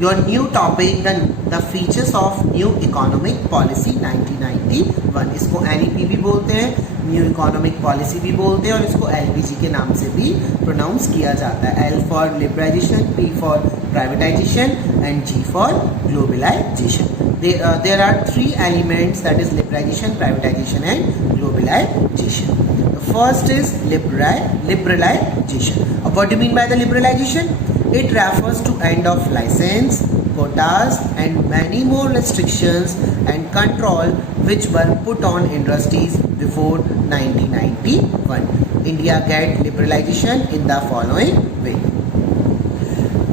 your new topic, the features of new economic policy 1991. इसको NEP भी बोलते हैं, न्यू इकोनॉमिक पॉलिसी भी बोलते हैं और इसको LPG के नाम से भी प्रोनाउंस किया जाता है. L for liberalization, P for privatization and G for globalization. There are three elements, that is liberalization, privatization and globalization. The first is liberalization. What do you mean by the liberalization? It refers to end of license, quotas and many more restrictions and control which were put on industries before 1991. India get liberalization in the following way.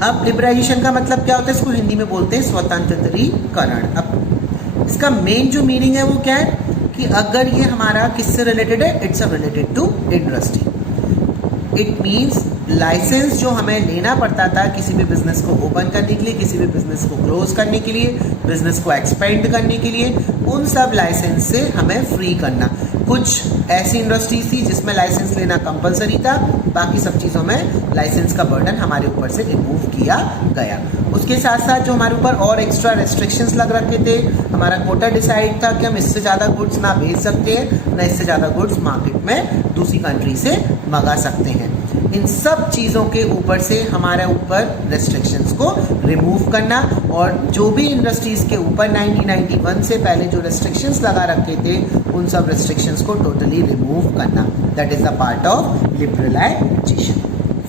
अब liberalisation का मतलब क्या होता है, इसको हिंदी में बोलते हैं स्वतंत्रीकरण. अब इसका मेन जो मीनिंग है वो क्या है कि अगर ये हमारा किससे रिलेटेड है, it's related to industry. It means licence जो हमें लेना पड़ता था किसी भी बिजनेस को ओपन करने के लिए, किसी भी बिजनेस को क्लोज करने के लिए, बिजनेस को एक्सपेंड करने के लिए, उन सब लाइसेंस से हमें फ्री करना. कुछ ऐसी इंडस्ट्रीज थी जिसमें लाइसेंस लेना कंपलसरी था, बाकी सब चीज़ों में लाइसेंस का बर्डन हमारे ऊपर से रिमूव किया गया. उसके साथ साथ जो हमारे ऊपर और एक्स्ट्रा रेस्ट्रिक्शंस लग रखे थे, हमारा कोटा डिसाइड था कि हम इससे ज़्यादा गुड्स ना बेच सकते हैं, ना इससे ज़्यादा गुड्स मार्केट में दूसरी कंट्री से मंगा सकते हैं. इन सब चीज़ों के ऊपर से हमारे ऊपर रेस्ट्रिक्शंस को रिमूव करना और जो भी इंडस्ट्रीज़ के ऊपर 1991 से पहले जो रेस्ट्रिक्शंस लगा रखे थे उन सब रेस्ट्रिक्शंस को टोटली रिमूव करना. That is the part of liberalization.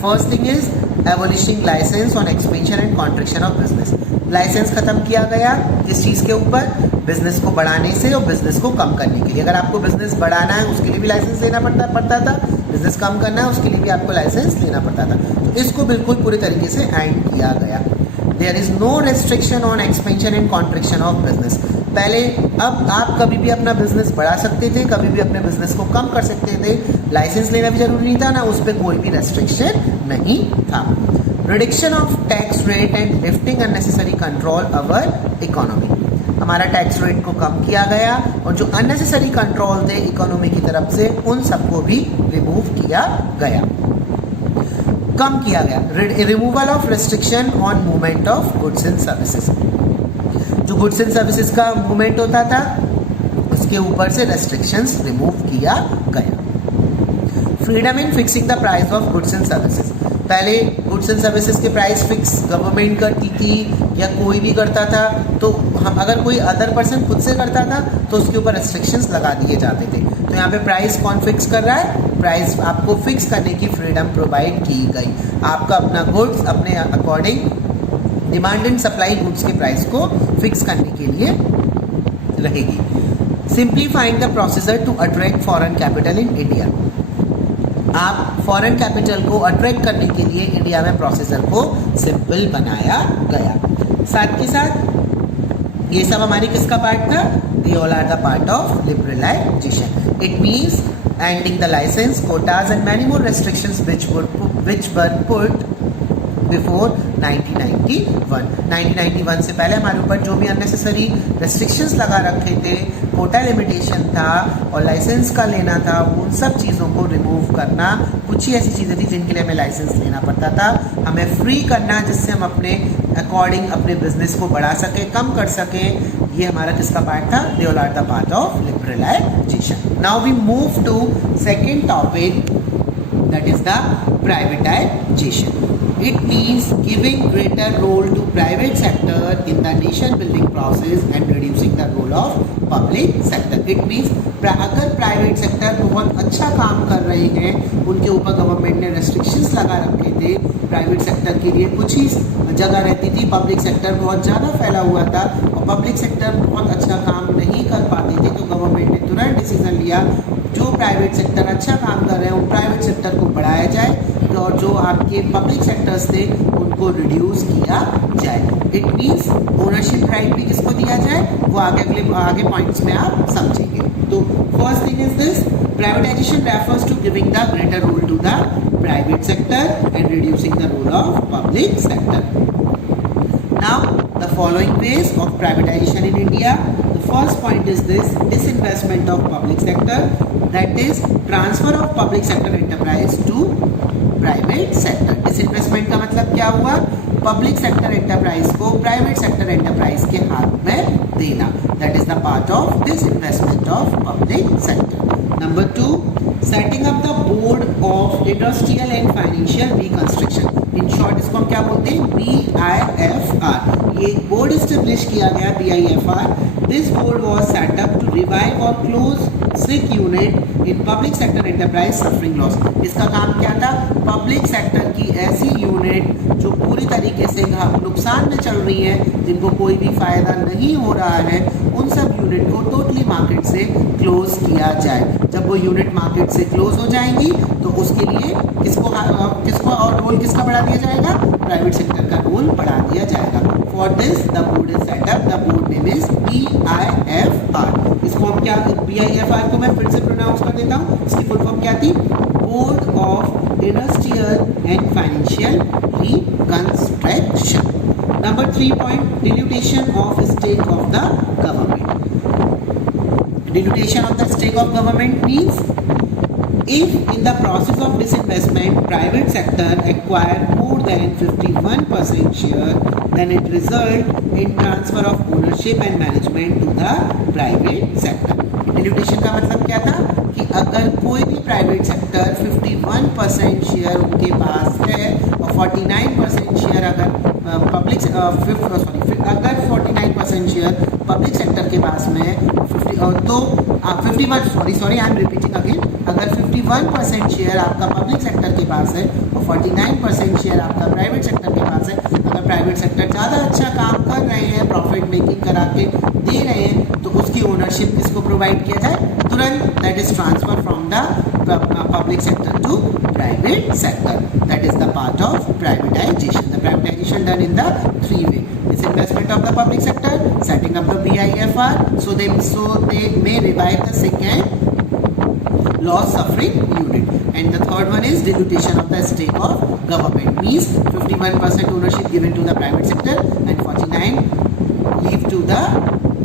First thing is abolishing license on expansion and contraction of business. License खत्म किया गया किस चीज़ के ऊपर, बिजनेस को बढ़ाने से और बिजनेस को कम करने के लिए. अगर आपको बिजनेस बढ़ाना है उसके लिए भी लाइसेंस लेना पड़ता था, बिजनेस कम करना है उसके लिए भी आपको लाइसेंस लेना पड़ता था. तो इसको बिल्कुल पूरे तरीके से एंड किया गया. There is no restriction on expansion and contraction of business. पहले अब आप कभी भी अपना बिजनेस बढ़ा सकते थे, कभी भी अपने बिजनेस को कम कर सकते थे, लाइसेंस लेना भी जरूरी नहीं था, ना उस पर कोई भी रेस्ट्रिक्शन नहीं था. Reduction of tax rate and lifting unnecessary control over economy. हमारा टैक्स रेट को कम किया गया और जो अननेसेसरी कंट्रोल थे इकोनॉमी की तरफ से उन सबको भी रिमूव किया गया, कम किया गया. Removal of restriction on movement of goods and services. जो गुड्स एंड सर्विसेज का मूवमेंट होता था उसके ऊपर से रेस्ट्रिक्शंस रिमूव किया गया. Freedom in fixing the price of goods and services. पहले गुड्स एंड सर्विसेज के प्राइस फिक्स गवर्नमेंट करती थी या कोई भी करता था, तो हम अगर कोई अदर पर्सन खुद से करता था तो उसके ऊपर रेस्ट्रिक्शंस लगा दिए जाते थे. तो यहाँ पे प्राइस कौन फिक्स कर रहा है, प्राइस आपको फिक्स करने की फ्रीडम प्रोवाइड की गई. आपका अपना गुड्स अपने according demand and supply goods के प्राइस को फिक्स करने के लिए रहेगी. Simplifying the procedure to attract foreign capital in India. आप फॉरेन कैपिटल को अट्रैक्ट करने के लिए इंडिया में प्रोसीजर को सिंपल बनाया गया. साथ के साथ ये सब हमारी किसका पार्ट था, they all are the part of liberalization. It means ending the licence, quotas and many more restrictions which were put before 1991. 1991 से पहले हमारे ऊपर जो भी अननेसेसरी रेस्ट्रिक्शंस लगा रखे थे, कोटा लिमिटेशन था और लाइसेंस का लेना था, उन सब चीज़ों को रिमूव करना. कुछ ही ऐसी चीज़ें थी जिनके लिए हमें लाइसेंस लेना पड़ता था, हमें फ्री करना जिससे हम अपने अकॉर्डिंग अपने बिजनेस को बढ़ा सकें, कम कर सकें. ये हमारा किसका पार्ट था, they all are the part of liberalization. Now we move to second topic, that is the privatization. It means giving greater role to private sector in the nation building process and reducing the role of public sector. It means अगर private sector बहुत अच्छा काम कर रहे हैं, उनके ऊपर government ने रेस्ट्रिक्शंस लगा रखे थे, प्राइवेट सेक्टर के लिए कुछ ही जगह रहती थी, पब्लिक सेक्टर बहुत ज़्यादा फैला हुआ था और पब्लिक सेक्टर बहुत अच्छा काम नहीं कर पाते थे, तो गवर्नमेंट ने तुरंत डिसीजन लिया जो प्राइवेट सेक्टर अच्छा काम कर रहे हैं उन प्राइवेट सेक्टर को बढ़ाया जाए और जो आपके पब्लिक सेक्टर्स थे उनको रिड्यूस किया जाए. इट मीन्स ओनरशिप राइट भी किसको दिया जाए वो आगे पॉइंट्स में आप समझेंगे. तो first thing is this, privatization refers to giving the greater role to the private sector and reducing the role of public sector. Now the following ways of privatization in India. The first point is this, disinvestment of public sector, that is transfer of public sector enterprise to private sector. disinvestment का मतलब क्या हुआ, public sector enterprise को private sector enterprise के हाथ में देना. That is the part of this investment of public sector. Number 2, setting up the board of industrial and financial reconstruction. In short इसको हम क्या बोलते हैं? BIFR. ये बोर्ड स्टेब्लिश किया गया BIFR. This board was set up to revive और close sick unit in public sector enterprise suffering loss. इसका काम क्या था? पब्लिक सेक्टर की ऐसी यूनिट जो पूरी तरीके से नुकसान में चल रही है, जिनको कोई भी फायदा नहीं हो रहा है, उन सब यूनिट को टोटली मार्केट से क्लोज किया जाए. जब वो यूनिट मार्केट से क्लोज हो जाएंगी तो उसके लिए किसको और रोल किसका बढ़ा दिया जाएगा? प्राइवेट सेक्टर का रोल बढ़ा दिया जाएगा. For this the board is set up. The board name is BIFR. इसको हम क्या, BIFR को मैं फिर से प्रोनाउंस कर देता हूँ. इसकी फुल फॉर्म क्या थी? Board of industrial and financial reconstruction. Number 3 point, dilution of stake of the government. Dilution of the stake of government means if in the process of disinvestment private sector acquire more than 51% share, then it result in transfer of ownership and management to the private sector. Dilution का मतलब क्या था कि अगर कोई भी private sector 51% share उनके पास है और 49% शेयर अगर अगर 49% शेयर पब्लिक सेक्टर के पास में है, 51% शेयर आपका पब्लिक सेक्टर के पास है और 49% शेयर आपका प्राइवेट सेक्टर के पास है. अगर प्राइवेट सेक्टर ज़्यादा अच्छा काम कर रहे हैं, प्रॉफिट मेकिंग करा के दे रहे हैं, तो उसकी ओनरशिप किसको प्रोवाइड किया जाए? तुरंत. That is transfer from the public sector to private sector. That is the part of privatization. The privatization done in the 3 way. Disinvestment of the public sector, setting up the BIFR, so they may revive the sick and loss suffering unit. And the third one is dilution of the stake of government, means 51% ownership given to the private sector and 49 leave to the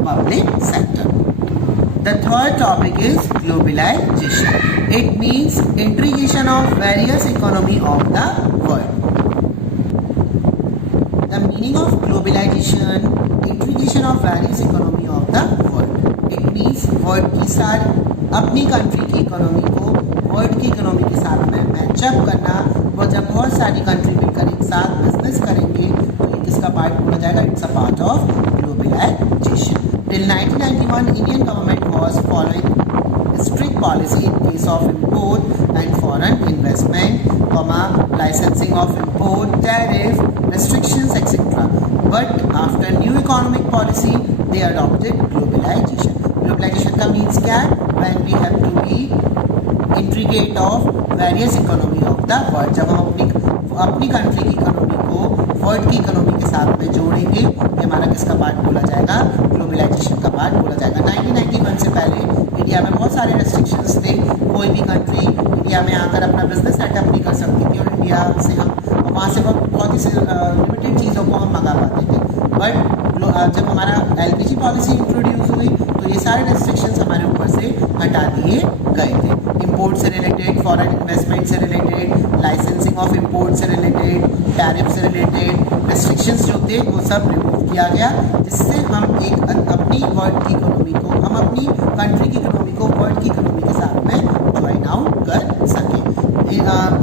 public sector. The third topic is globalization. It means integration of various economy of the world. The meaning of globalization, integration of various economy of the world. It means world की सारी अपनी country की economy को world की economy के साथ में matchup करना. और जब बहुत सारी कंट्री मिलकर एक साथ बिजनेस करेंगे तो ये किसका पार्ट बोला जाएगा? It's a part of globalization. Till 1991 Indian government was following strict policy in case of import and foreign investment, licensing of import, tariff, restrictions, etc. But after new economic policy, they adopted globalization. Globalization का means क्या है? When we have to be integrate of various economy of the world. जब हम अपनी country की economy को world की economy के साथ में जोड़ेंगे, ये हमारा किसका पार्ट बोला जाएगा? ग्लोबलाइजेशन का पार्ट बोला जाएगा. 1991 से पहले इंडिया में बहुत सारे रेस्ट्रिक्शंस थे. कोई भी कंट्री इंडिया में आकर अपना बिजनेस सेटअप नहीं कर सकती थी और इंडिया से हम वहाँ से बहुत ही लिमिटेड चीज़ों को हम मंगा पाते थे. बट जब हमारा LPG पॉलिसी इंट्रोड्यूस हुई तो ये सारे रेस्ट्रिक्शंस हमारे ऊपर से हटा दिए गए थे. इंपोर्ट से रिलेटेड, फॉरेन इन्वेस्टमेंट से रिलेटेड, लाइसेंसिंग ऑफ इंपोर्ट से रिलेटेड, टैरिफ से रिलेटेड रेस्ट्रिक्शंस जो थे वो सब रिमूव किया गया, जिससे हम एक अपनी वर्ल्ड की इकोनॉमी को, हम अपनी कंट्री की इकोनॉमी को वर्ल्ड की इकोनॉमी के साथ में ज्वाइन आउट कर सकें.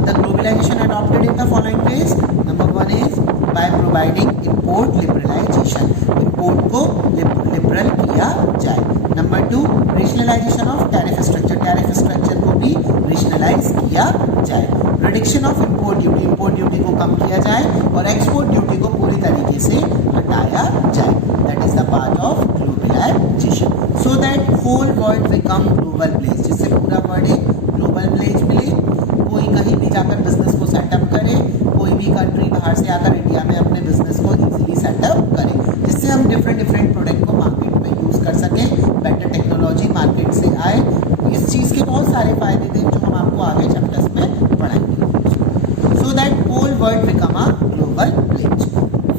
The globalization adopted in the following ways. Number 1 is by providing import liberalization. Import को लिबरल किया जाए. Number 2, rationalization of tariff structure. Tariff structure को भी रेशनलाइज किया जाए. Reduction of import duty. Import duty को कम किया जाए और एक्सपोर्ट ड्यूटी को पूरी तरीके से हटाया जाए. That is the part of globalization. So that whole world become global village. जिससे पूरा वर्ल्ड एक ग्लोबल विलेज मिले. कोई कहीं भी जाकर बिजनेस को सेटअप करे, कोई भी कंट्री बाहर से आकर इंडिया में अपने बिजनेस को इजीली सेटअप करे, जिससे हम डिफरेंट प्रोडक्ट को मार्केट में यूज़ कर सकें. बेटर टेक्नोलॉजी मार्केट से आए. इस चीज़ के बहुत सारे फायदे थे जो हम आपको आगे चैप्टर्स में पढ़ाएंगे. So that whole world become a global village.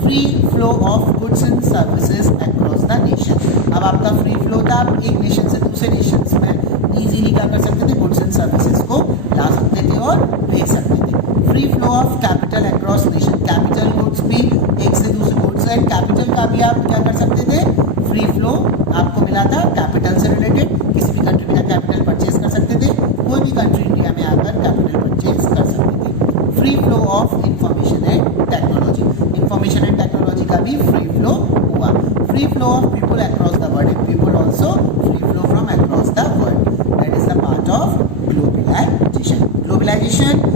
Free flow of goods and services across the nation. अब आपका फ्री फ्लो था, आप एक नेशन से दूसरे नेशन में इजीली क्या कर सकते थे? गुड्स एंड सर्विसेज को ला सकते थे और भेज सकते थे. Free flow of capital across nation, capital goods भी एक से दूसरे गुड्स एंड कैपिटल का भी आप क्या कर सकते थे, फ्री फ्लो आपको मिला था कैपिटल से रिलेटेड, किसी भी कंट्री में कैपिटल परचेज कर सकते थे, कोई भी कंट्री इंडिया में आकर कैपिटल परचेज कर सकते थे। Free flow of information and technology, information and technology का भी फ्री फ्लो हुआ। Free flow of people across the world, people also free flow from across the world, that is the part of globalization. Globalization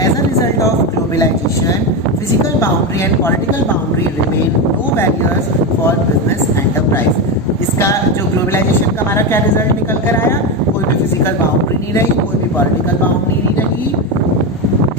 as a result of globalization, physical boundary and political boundary remain no barriers for business enterprise. इसका जो globalisation का हमारा क्या result निकल कर आया, कोई भी फिजिकल बाउंड्री नहीं रही, कोई भी पॉलिटिकल बाउंड्री नहीं रही,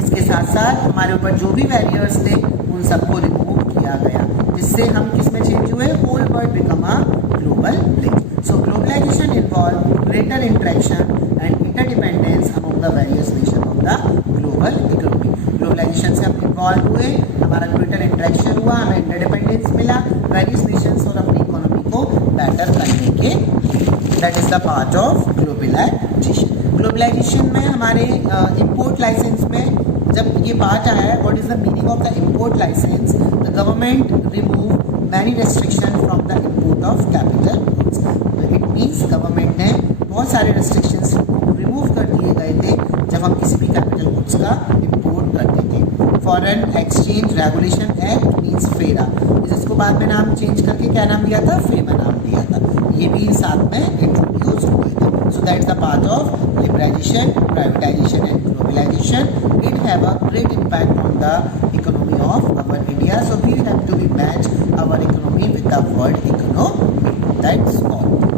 इसके साथ साथ हमारे ऊपर जो भी बैरियर्स थे उन सबको रिमूव किया गया, जिससे हम किस में चेंज हुए, whole world become a global village. So globalization involve greater interaction and interdependence among the various nation of the global economy. Globalization से हम इन्वॉल्व हुए, हमारा ग्रेटर इंटरेक्शन हुआ, हमें इंटरडिपेंडेंस मिला वेरियस नेशंस और अपनी इकोनॉमी को बेटर करने के, that is the part of globalization. Globalization में हमारे इंपोर्ट लाइसेंस में जब ये पार्ट आया है, what is the meaning of the import licence, the government remove many restriction from the import of capital goods. It means government ने बहुत सारे रेस्ट्रिक्शंस रिमूव कर दिए गए थे जब हम किसी भी कैपिटल गुड्स का इंपोर्ट करते थे। Foreign exchange regulation act means फेरा, जिसको बाद में नाम चेंज करके क्या नाम दिया था, फेमा नाम दिया था, ये भी साथ में इंट्रोड्यूस हुए थे। So that's the part of liberalization, privatization and globalization. It have a great impact on the economy of our India. So we have to be match our economy with the world economy. That's all.